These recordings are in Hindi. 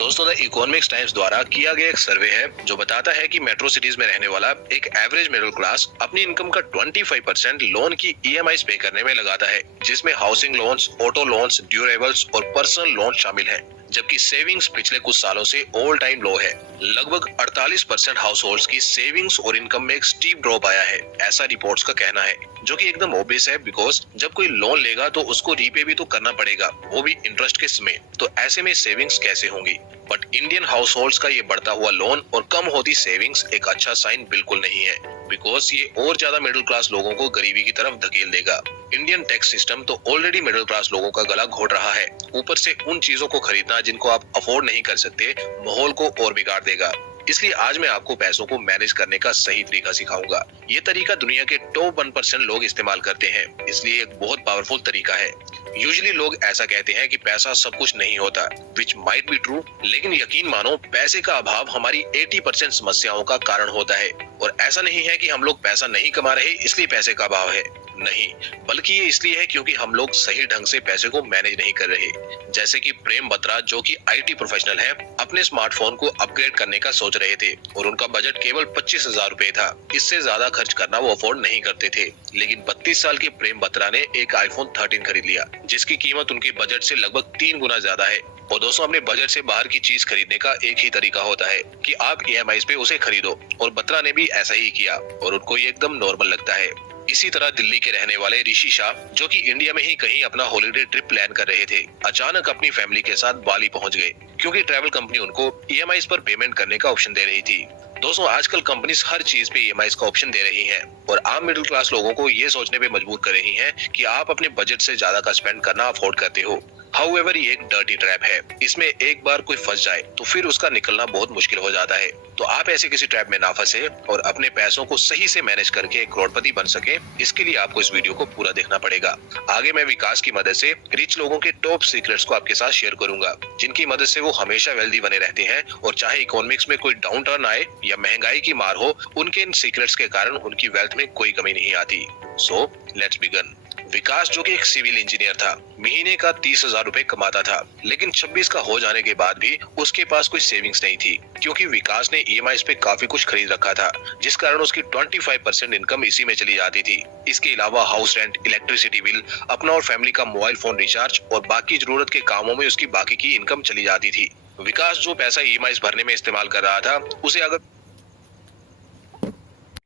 दोस्तों, द इकोनॉमिक्स टाइम्स द्वारा किया गया एक सर्वे है जो बताता है कि मेट्रो सिटीज में रहने वाला एक एवरेज मिडिल क्लास अपनी इनकम का 25% लोन की ईएमआई पे करने में लगाता है, जिसमें housing loans, auto loans, durables और पर्सनल लोन शामिल हैं। जबकि सेविंग्स पिछले कुछ सालों से ऑल टाइम लो है। लगभग 48% हाउस होल्ड्स की सेविंग्स और इनकम में एक स्टीप ड्रॉप आया है, ऐसा रिपोर्ट्स का कहना है, जो कि एकदम ऑब्वियस है बिकॉज जब कोई लोन लेगा तो उसको रीपे भी तो करना पड़ेगा, वो भी इंटरेस्ट के समेत। तो ऐसे में सेविंग्स कैसे होंगी? बट इंडियन हाउस होल्ड्स का ये बढ़ता हुआ लोन और कम होती सेविंग्स एक अच्छा साइन बिल्कुल नहीं है, बिकॉज ये और ज्यादा मिडिल क्लास लोगों को गरीबी की तरफ धकेल देगा। इंडियन टैक्स सिस्टम तो ऑलरेडी मिडिल क्लास लोगों का गला घोट रहा है, ऊपर से उन चीजों को खरीदना जिनको आप अफोर्ड नहीं कर सकते, माहौल को और बिगाड़ देगा। इसलिए आज मैं आपको पैसों को मैनेज करने का सही तरीका सिखाऊंगा। ये तरीका दुनिया के टॉप 1% लोग इस्तेमाल करते हैं, इसलिए एक बहुत पावरफुल तरीका है। यूजुअली लोग ऐसा कहते हैं कि पैसा सब कुछ नहीं होता, which might be true, लेकिन यकीन मानो पैसे का अभाव हमारी 80% समस्याओं का कारण होता है। और ऐसा नहीं है कि हम लोग पैसा नहीं कमा रहे इसलिए पैसे का अभाव है, नहीं, बल्कि ये इसलिए है क्योंकि हम लोग सही ढंग से पैसे को मैनेज नहीं कर रहे। जैसे कि प्रेम बत्रा, जो कि आईटी प्रोफेशनल है, अपने स्मार्टफोन को अपग्रेड करने का सोच रहे थे और उनका बजट केवल 25,000 रुपए था। इससे ज्यादा खर्च करना वो अफोर्ड नहीं करते थे। लेकिन 32 साल के प्रेम बत्रा ने एक iPhone 13 खरीद लिया, जिसकी कीमत उनके बजट से लगभग 3 गुना ज्यादा है। और दोस्तों, अपने बजट से बाहर की चीज खरीदने का एक ही तरीका होता है कि आप ईएमआई पे उसे खरीदो, और बत्रा ने भी ऐसा ही किया और उनको ये एकदम नॉर्मल लगता है। इसी तरह दिल्ली के रहने वाले ऋषि शाह, जो कि इंडिया में ही कहीं अपना हॉलिडे ट्रिप प्लान कर रहे थे, अचानक अपनी फैमिली के साथ बाली पहुंच गए क्योंकि ट्रैवल कंपनी उनको ईएमआई पर पेमेंट करने का ऑप्शन दे रही थी। दोस्तों, आजकल कंपनीज हर चीज पे ईएमआई का ऑप्शन दे रही हैं और आम मिडिल क्लास लोगों को ये सोचने पे मजबूर कर रही हैं कि आप अपने बजट से ज्यादा का स्पेंड करना अफोर्ड करते हो। हाउएवर, ये एक डर्टी ट्रैप है। इसमें एक बार कोई फंस जाए तो फिर उसका निकलना बहुत मुश्किल हो जाता है। तो आप ऐसे किसी ट्रैप में ना फंसे और अपने पैसों को सही से मैनेज करके एक करोड़पति बन सके, इसके लिए आपको इस वीडियो को पूरा देखना पड़ेगा। आगे मैं विकास की मदद से रिच लोगों के टॉप सीक्रेट्स को आपके साथ शेयर करूंगा, जिनकी मदद से वो हमेशा वेल्दी बने रहते हैं और चाहे इकोनॉमिक्स में कोई डाउन टर्न आए या महंगाई की मार हो, उनके इन सीक्रेट्स के कारण उनकी वेल्थ में कोई कमी नहीं आती। So let's begin. विकास, जो कि एक सिविल इंजीनियर था, महीने का 30,000 रुपए कमाता था, लेकिन 26 का हो जाने के बाद भी उसके पास कोई सेविंग्स नहीं थी, क्योंकि विकास ने ईएमआई पे काफी कुछ खरीद रखा था, जिस कारण उसकी 25% इनकम इसी में चली जाती थी। इसके अलावा हाउस रेंट, इलेक्ट्रिसिटी बिल, अपना और फैमिली का मोबाइल फोन रिचार्ज और बाकी जरूरत के कामों में उसकी बाकी की इनकम चली जाती थी। विकास जो पैसा ईएमआई भरने में इस्तेमाल कर रहा था, उसे अगर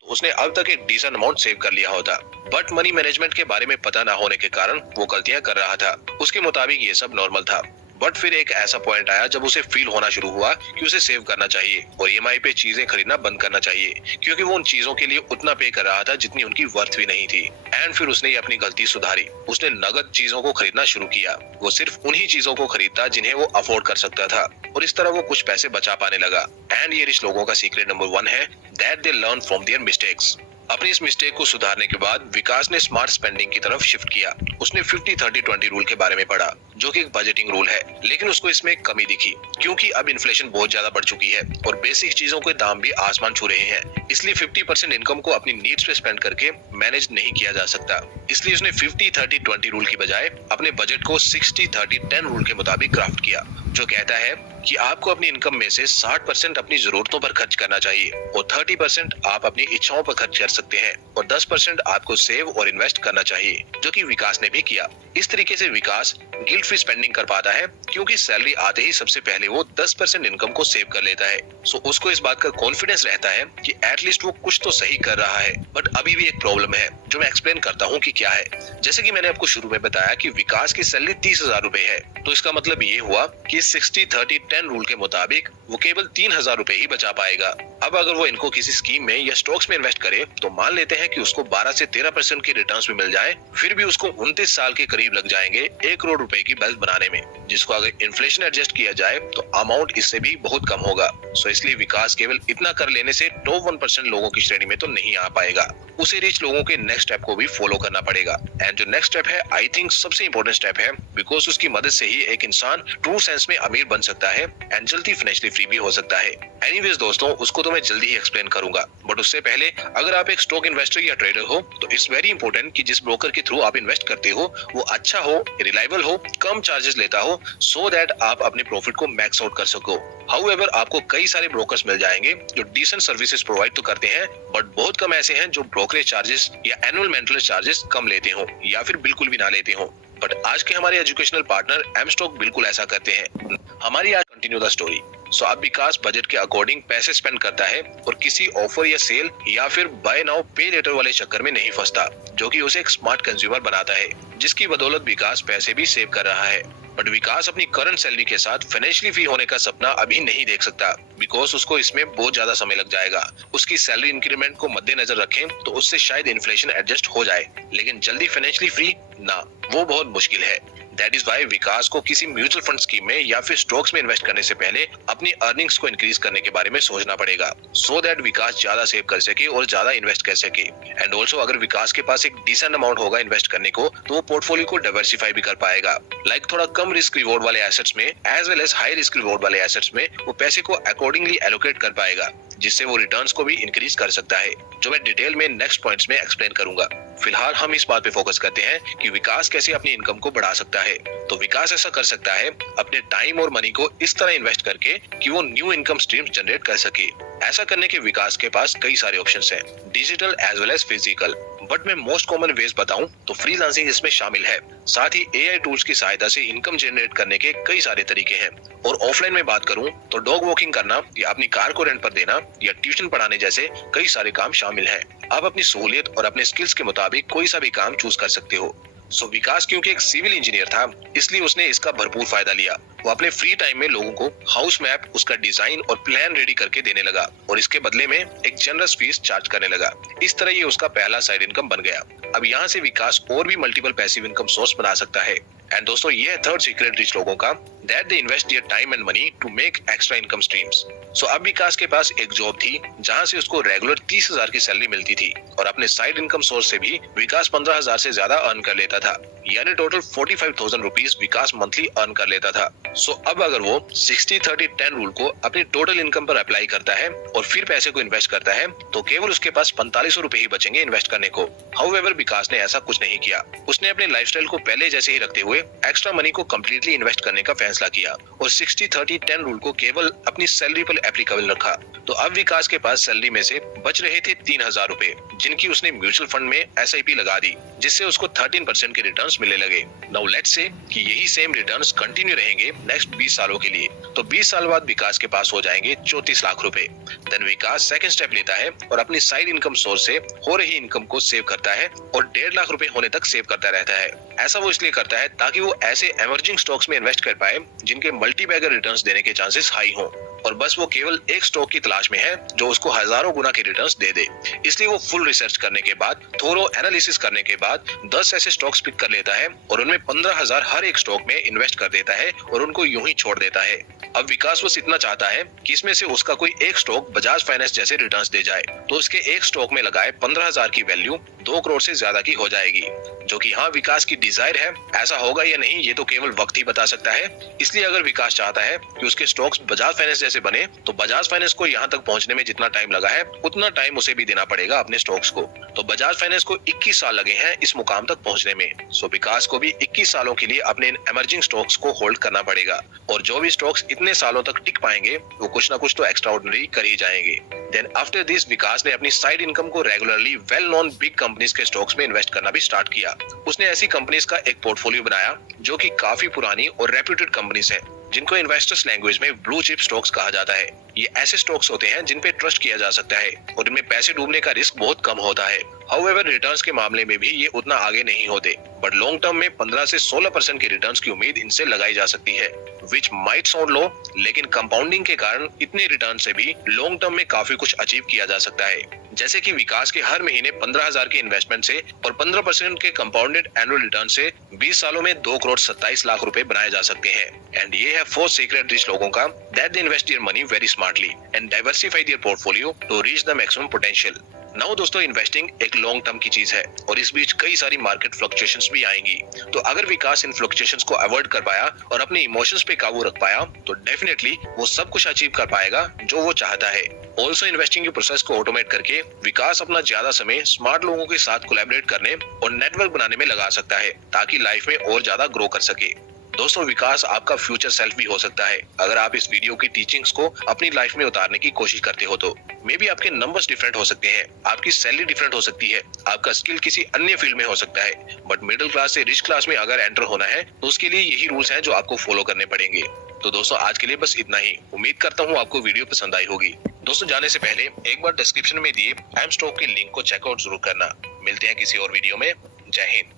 उसने अब तक एक डिसेंट अमाउंट सेव कर लिया होता, बट मनी मैनेजमेंट के बारे में पता ना होने के कारण वो गलतियां कर रहा था। उसके मुताबिक ये सब नॉर्मल था, बट फिर एक ऐसा पॉइंट आया जब उसे फील होना शुरू हुआ कि उसे सेव करना चाहिए और ईएमआई पे चीजें खरीदना बंद करना चाहिए, क्योंकि वो उन चीजों के लिए उतना पे कर रहा था जितनी उनकी वर्थ भी नहीं थी। एंड फिर उसने अपनी गलती सुधारी। उसने नगद चीजों को खरीदना शुरू किया। वो सिर्फ उन्हीं चीजों को खरीदता जिन्हें वो अफोर्ड कर सकता था, और इस तरह वो कुछ पैसे बचा पाने लगा। एंड ये रिच लोगों का सीक्रेट नंबर 1 है that they learn from their mistakes. अपनी इस मिस्टेक को सुधारने के बाद विकास ने स्मार्ट स्पेंडिंग की तरफ शिफ्ट किया। उसने 50-30-20 रूल के बारे में पढ़ा, जो कि एक बजटिंग रूल है, लेकिन उसको इसमें एक कमी दिखी, क्योंकि अब इन्फ्लेशन बहुत ज्यादा बढ़ चुकी है और बेसिक चीजों के दाम भी आसमान छू रहे हैं। इसलिए 50% इनकम को अपनी नीड्स पे स्पेंड करके मैनेज नहीं किया जा सकता। इसलिए उसने 50-30-20 रूल की बजाय अपने बजट को 60-30-10 रूल के मुताबिक क्राफ्ट किया, जो कहता है कि आपको अपनी इनकम में से 60% अपनी जरूरतों पर खर्च करना चाहिए और 30% आप अपनी इच्छाओं पर खर्च कर सकते हैं और 10% आपको सेव और इन्वेस्ट करना चाहिए, जो कि विकास ने भी किया। इस तरीके से विकास गिल्ट फ्री स्पेंडिंग कर पाता है, क्योंकि सैलरी आते ही सबसे पहले वो 10% इनकम को सेव कर लेता है। सो उसको इस बात का कॉन्फिडेंस रहता है कि एटलीस्ट वो कुछ तो सही कर रहा है। बट अभी भी एक प्रॉब्लम है, जो मैं एक्सप्लेन करता हूँ कि क्या है। जैसे कि मैंने आपको शुरू में बताया कि विकास की सैलरी 30,000 रुपए है, तो इसका मतलब ये हुआ कि 60-30-10 रूल के मुताबिक वो केवल 3,000 रुपए ही बचा पाएगा। अब अगर वो इनको किसी स्कीम में या स्टॉक्स में इन्वेस्ट करे, तो मान लेते हैं कि उसको 12 से 13% के रिटर्न्स भी मिल जाए, फिर भी उसको 29 साल के करीब लग जाएंगे 1 करोड़ रुपए की वेल्थ बनाने में, जिसको अगर इन्फ्लेशन एडजस्ट किया जाए तो अमाउंट इससे भी बहुत कम होगा। सो इसलिए विकास केवल इतना कर लेने से टॉप 1% लोगों की श्रेणी में तो नहीं आ पाएगा। उसे रिच लोगों के नेक्स्ट स्टेप को भी फॉलो करना पड़ेगा। एंड जो नेक्स्ट स्टेप है, आई थिंक सबसे इंपॉर्टेंट स्टेप है, बिकॉज उसकी मदद से ही एक इंसान ट्रू सेंस में अमीर बन सकता है है एंड जल्दी फाइनेंशियली फ्री भी हो सकता है। एनीवेज दोस्तों, उसको तो मैं जल्दी ही एक्सप्लेन करूंगा, बट उससे पहले अगर आप एक स्टॉक इन्वेस्टर या ट्रेडर हो तो इट्स वेरी इंपॉर्टेंट कि जिस ब्रोकर के थ्रू आप इन्वेस्ट करते हो वो अच्छा हो, रिलायबल हो, कम चार्जेस लेता हो, सो दैट आप अपने प्रॉफिट को मैक्स आउट कर सको। हाउएवर आपको कई सारे ब्रोकर्स मिल जाएंगे जो डिसेंट सर्विसेज प्रोवाइड तो करते हैं, बट बहुत कम ऐसे हैं जो ब्रोकरेज चार्जेस या एनुअल मेंटेनेंस चार्जेस कम लेते हो या फिर बिल्कुल भी ना लेते हो। बट आज के हमारे एजुकेशनल पार्टनर एम स्टॉक बिल्कुल ऐसा करते हैं। हमारी आज कंटिन्यू द स्टोरी। सो अब विकास बजट के अकॉर्डिंग पैसे स्पेंड करता है और किसी ऑफर या सेल या फिर बाय नाउ पे लेटर वाले चक्कर में नहीं फंसता, जो कि उसे एक स्मार्ट कंज्यूमर बनाता है, जिसकी बदौलत विकास पैसे भी सेव कर रहा है। बट विकास अपनी करंट सैलरी के साथ फाइनेंशियली फ्री होने का सपना अभी नहीं देख सकता, बिकॉज उसको इसमें बहुत ज्यादा समय लग जाएगा। उसकी सैलरी इंक्रीमेंट को मद्देनजर रखें तो उससे शायद इन्फ्लेशन एडजस्ट हो जाए, लेकिन जल्दी फाइनेंशियली फ्री ना, वो बहुत मुश्किल है। दैट इज वाई विकास को किसी म्यूचुअल फंड स्कीम में या फिर स्टॉक्स में इन्वेस्ट करने से पहले अपनी अर्निंग्स को इंक्रीज करने के बारे में सोचना पड़ेगा, सो दैट विकास ज्यादा सेव कर सके और ज्यादा इन्वेस्ट कर सके। एंड ऑल्सो अगर विकास के पास एक डिसेंट अमाउंट होगा इन्वेस्ट करने को तो वो पोर्टफोलियो को डाइवर्सिफाई भी कर पाएगा। लाइक थोड़ा कम रिस्क रिवॉर्ड वाले एसेट्स में as well as high risk reward वाले एसेट्स में वो पैसे को अकॉर्डिंगली एलोकेट कर पाएगा, जिससे वो रिटर्न्स को भी इंक्रीज कर सकता है, जो मैं डिटेल में नेक्स्ट पॉइंट्स में एक्सप्लेन करूंगा। फिलहाल हम इस बात पे फोकस करते हैं कि विकास कैसे अपनी इनकम को बढ़ा सकता है। तो विकास ऐसा कर सकता है अपने टाइम और मनी को इस तरह इन्वेस्ट करके कि वो न्यू इनकम स्ट्रीम्स जनरेट कर सके। ऐसा करने के विकास के पास कई सारे ऑप्शंस हैं, digital as well as physical, but मैं मोस्ट कॉमन वेज बताऊं तो फ्रीलांसिंग इसमें शामिल है। साथ ही एआई टूल्स की सहायता से इनकम जनरेट करने के कई सारे तरीके हैं। और ऑफलाइन में बात करूं तो डॉग वॉकिंग करना या अपनी कार को रेंट पर देना या ट्यूशन पढ़ाने जैसे कई सारे काम शामिल हैं। आप अपनी सहूलियत और अपने स्किल्स के मुताबिक कोई सा भी काम चूज कर सकते हो। सो विकास क्योंकि एक सिविल इंजीनियर था, इसलिए उसने इसका भरपूर फायदा लिया। वो अपने फ्री टाइम में लोगों को हाउस मैप, उसका डिजाइन और प्लान रेडी करके देने लगा और इसके बदले में एक जनरस फीस चार्ज करने लगा। इस तरह ये उसका पहला साइड इनकम बन गया। अब यहाँ से विकास और भी मल्टीपल पैसिव इनकम सोर्स बना सकता है। एंड दोस्तों, ये है थर्ड सीक्रेट रिच लोगों का, that they invest their time and money to make extra income streams. So अब विकास के पास एक जॉब थी जहाँ से उसको रेगुलर 30,000 की सैलरी मिलती थी और अपने साइड इनकम सोर्स से भी विकास 15,000 से ज्यादा अर्न कर लेता था, यानी टोटल 45,000 रुपीज विकास मंथली अर्न कर लेता था। सो अब अगर वो 60-30-10 रूल को अपनी टोटल इनकम पर अप्लाई करता है और फिर पैसे को इन्वेस्ट करता है तो केवल उसके पास 4500 रुपए ही बचेंगे इन्वेस्ट करने को। हाउएवर विकास ने ऐसा कुछ नहीं किया। उसने अपने लाइफस्टाइल को पहले जैसे ही रखते हुए एक्स्ट्रा मनी को कम्प्लीटली इन्वेस्ट करने का फैसला किया और 60-30-10 रूल को केवल अपनी सैलरी पर एप्लीकेबल रखा। तो अब विकास के पास सैलरी में से बच रहे थे 3,000 रुपए, जिनकी उसने म्यूचुअल फंड में SIP लगा दी, जिससे उसको 13% के रिटर्न्स मिलने लगे। नाउ लेट्स से कि यही सेम रिटर्न्स कंटिन्यू रहेंगे नेक्स्ट 20 सालों के लिए, तो 20 साल बाद विकास के पास हो जाएंगे 34 लाख रुपए। देन विकास सेकंड स्टेप लेता है और अपनी साइड इनकम सोर्स से हो रही इनकम को सेव करता है और 1.5 लाख रुपए होने तक सेव करता रहता है। ऐसा वो इसलिए करता है ताकि वो ऐसे एमर्जिंग स्टॉक्स में इन्वेस्ट कर पाए जिनके मल्टी बैगर रिटर्न्स देने के चांसेस हाई हों, और बस वो केवल एक स्टॉक की तलाश में है जो उसको हजारों गुना के रिटर्न्स दे दे। इसलिए वो फुल रिसर्च करने के बाद, थोरो एनालिसिस करने के बाद 10 ऐसे स्टॉक्स पिक कर लेता है और उनमें 15,000 हर एक स्टॉक में इन्वेस्ट कर देता है और उनको यूं ही छोड़ देता है। अब विकास बस इतना चाहता है कि इसमें से उसका कोई एक स्टॉक बजाज फाइनेंस जैसे रिटर्न्स दे जाए, तो उसके एक स्टॉक में लगाए 15,000 की वैल्यू 2 करोड़ से ज्यादा की हो जाएगी, जो कि हाँ विकास की डिजायर है। ऐसा होगा या नहीं ये तो केवल वक्त ही बता सकता है। इसलिए अगर विकास चाहता है कि उसके स्टॉक्स बजाज फाइनेंस जैसे बने तो बजाज फाइनेंस को यहाँ तक पहुँचने में जितना टाइम लगा है उतना टाइम उसे भी देना पड़ेगा अपने स्टॉक्स को। तो बजाज फाइनेंस को 21 साल लगे हैं इस मुकाम तक पहुँचने में। सो विकास को भी 21 सालों के लिए अपने इन इमर्जिंग स्टॉक्स को होल्ड करना पड़ेगा और जो भी स्टॉक्स इतने सालों तक टिक पाएंगे वो कुछ ना कुछ तो एक्स्ट्राऑर्डिनरी कर ही जाएंगे। देन आफ्टर दिस विकास ने अपनी साइड इनकम को regularly well known big companies के स्टॉक्स में इन्वेस्ट करना भी स्टार्ट किया। उसने ऐसी कंपनीज का एक पोर्टफोलियो बनाया जो कि काफी पुरानी और रेप्यूटेड कंपनीज हैं, जिनको इन्वेस्टर्स लैंग्वेज में ब्लू चिप स्टॉक्स कहा जाता है। ये ऐसे स्टॉक्स होते हैं जिन पे ट्रस्ट किया जा सकता है और इनमें पैसे डूबने का रिस्क बहुत कम होता है। हाउएवर रिटर्न्स के मामले में भी ये उतना आगे नहीं होते, बट लॉन्ग टर्म में 15 से 16% की रिटर्न्स की उम्मीद इनसे लगाई जा सकती है, विच माइट साउंड लो, लेकिन कंपाउंडिंग के कारण इतने रिटर्न से भी लॉन्ग टर्म में काफी कुछ अचीव किया जा सकता है। जैसे कि विकास के हर महीने 15,000 के इन्वेस्टमेंट से और 15% के कंपाउंडेड एनुअल रिटर्न से 20 सालों में 2 करोड़ 27 लाख रुपए बनाए जा सकते हैं। एंड ये है फोर्थ सीक्रेट रिच लोगों का, that they invest their money very smartly and diversify their portfolio to reach the maximum potential. Now दोस्तों, इन्वेस्टिंग एक लॉन्ग टर्म की चीज है और इस बीच कई सारी मार्केट फ्लक्चुएशंस भी आएंगी। तो अगर विकास इन फ्लक्चुएशंस को अवॉइड कर पाया और अपने इमोशंस पे काबू रख पाया तो डेफिनेटली वो सब कुछ अचीव कर पाएगा जो वो चाहता है। ऑल्सो इन्वेस्टिंग के प्रोसेस को ऑटोमेट करके विकास अपना ज्यादा समय स्मार्ट लोगों के साथ कोलैबोरेट करने और नेटवर्क बनाने में लगा सकता है ताकि लाइफ में और ज्यादा ग्रो कर सके। दोस्तों, विकास आपका फ्यूचर सेल्फ भी हो सकता है अगर आप इस वीडियो की टीचिंग्स को अपनी लाइफ में उतारने की कोशिश करते हो तो। मे बी आपके नंबर्स डिफरेंट हो सकते हैं, आपकी सैलरी डिफरेंट हो सकती है, आपका स्किल किसी अन्य फील्ड में हो सकता है, बट मिडिल क्लास से रिच क्लास में अगर एंटर होना है तो उसके लिए यही रूल्स हैं जो आपको फॉलो करने पड़ेंगे। तो दोस्तों, आज के लिए बस इतना ही। उम्मीद करता हूँ आपको वीडियो पसंद आई होगी। दोस्तों, जाने से पहले एक बार डिस्क्रिप्शन में दिए एम स्टॉक के लिंक को चेकआउट जरूर करना। मिलते हैं किसी और वीडियो में। जय हिंद।